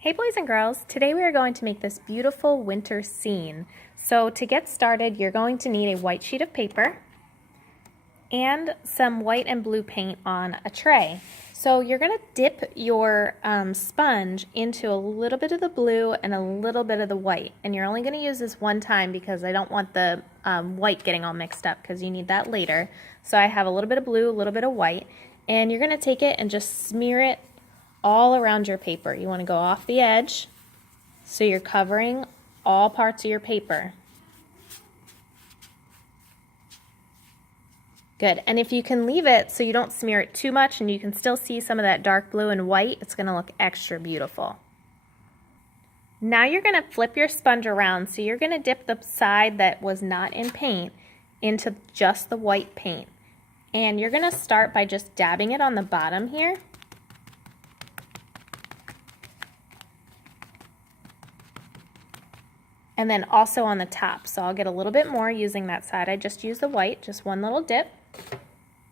Hey boys and girls, today we are going to make this beautiful winter scene. So to get started, you're going to need a white sheet of paper and some white and blue paint on a tray. So you're going to dip your sponge into a little bit of the blue and a little bit of the white. And you're only going to use this one time because I don't want the white getting all mixed up because you need that later. So I have a little bit of blue, a little bit of white, and you're going to take it and just smear it all around your paper. You want to go off the edge so you're covering all parts of your paper. Good. And if you can leave it so you don't smear it too much and you can still see some of that dark blue and white, it's going to look extra beautiful. Now you're going to flip your sponge around, so you're going to dip the side that was not in paint into just the white paint. And you're going to start by just dabbing it on the bottom here. And then also on the top. So I'll get a little bit more using that side. I just used the white, just one little dip.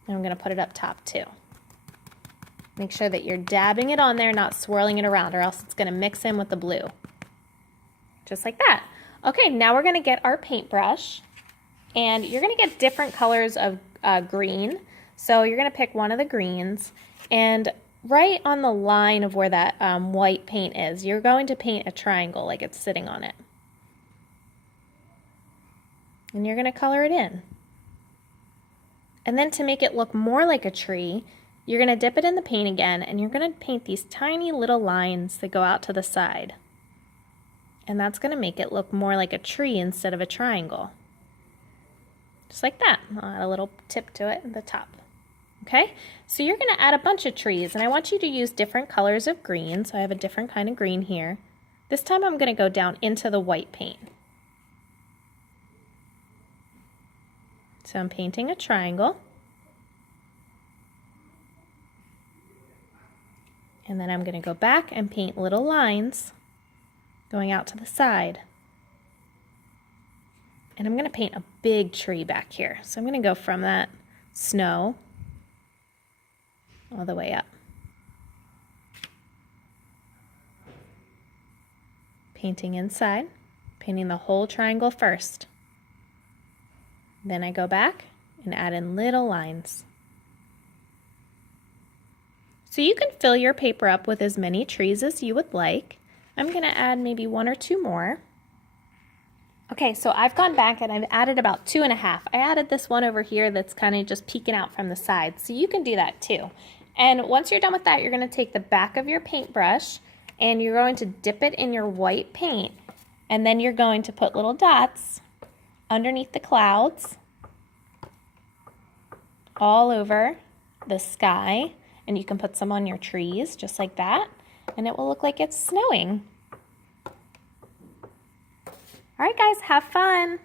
And I'm going to put it up top too. Make sure that you're dabbing it on there, not swirling it around, or else it's going to mix in with the blue. Just like that. Okay, now we're going to get our paintbrush. And you're going to get different colors of green. So you're going to pick one of the greens. And right on the line of where that white paint is, you're going to paint a triangle like it's sitting on it. And you're going to color it in. And then to make it look more like a tree, you're going to dip it in the paint again, and you're going to paint these tiny little lines that go out to the side. And that's going to make it look more like a tree instead of a triangle. Just like that. I'll add a little tip to it at the top. Okay, so you're going to add a bunch of trees, and I want you to use different colors of green. So I have a different kind of green here. This time I'm going to go down into the white paint. So I'm painting a triangle, and then I'm going to go back and paint little lines going out to the side. And I'm going to paint a big tree back here. So I'm going to go from that snow all the way up. Painting inside, painting the whole triangle first. Then I go back and add in little lines. So you can fill your paper up with as many trees as you would like. I'm going to add maybe one or two more. Okay, so I've gone back and I've added about 2.5. I added this one over here that's kind of just peeking out from the side, so you can do that too. And once you're done with that, you're going to take the back of your paintbrush and you're going to dip it in your white paint, and then you're going to put little dots underneath the clouds, all over the sky, and you can put some on your trees just like that, and it will look like it's snowing. All right guys, have fun.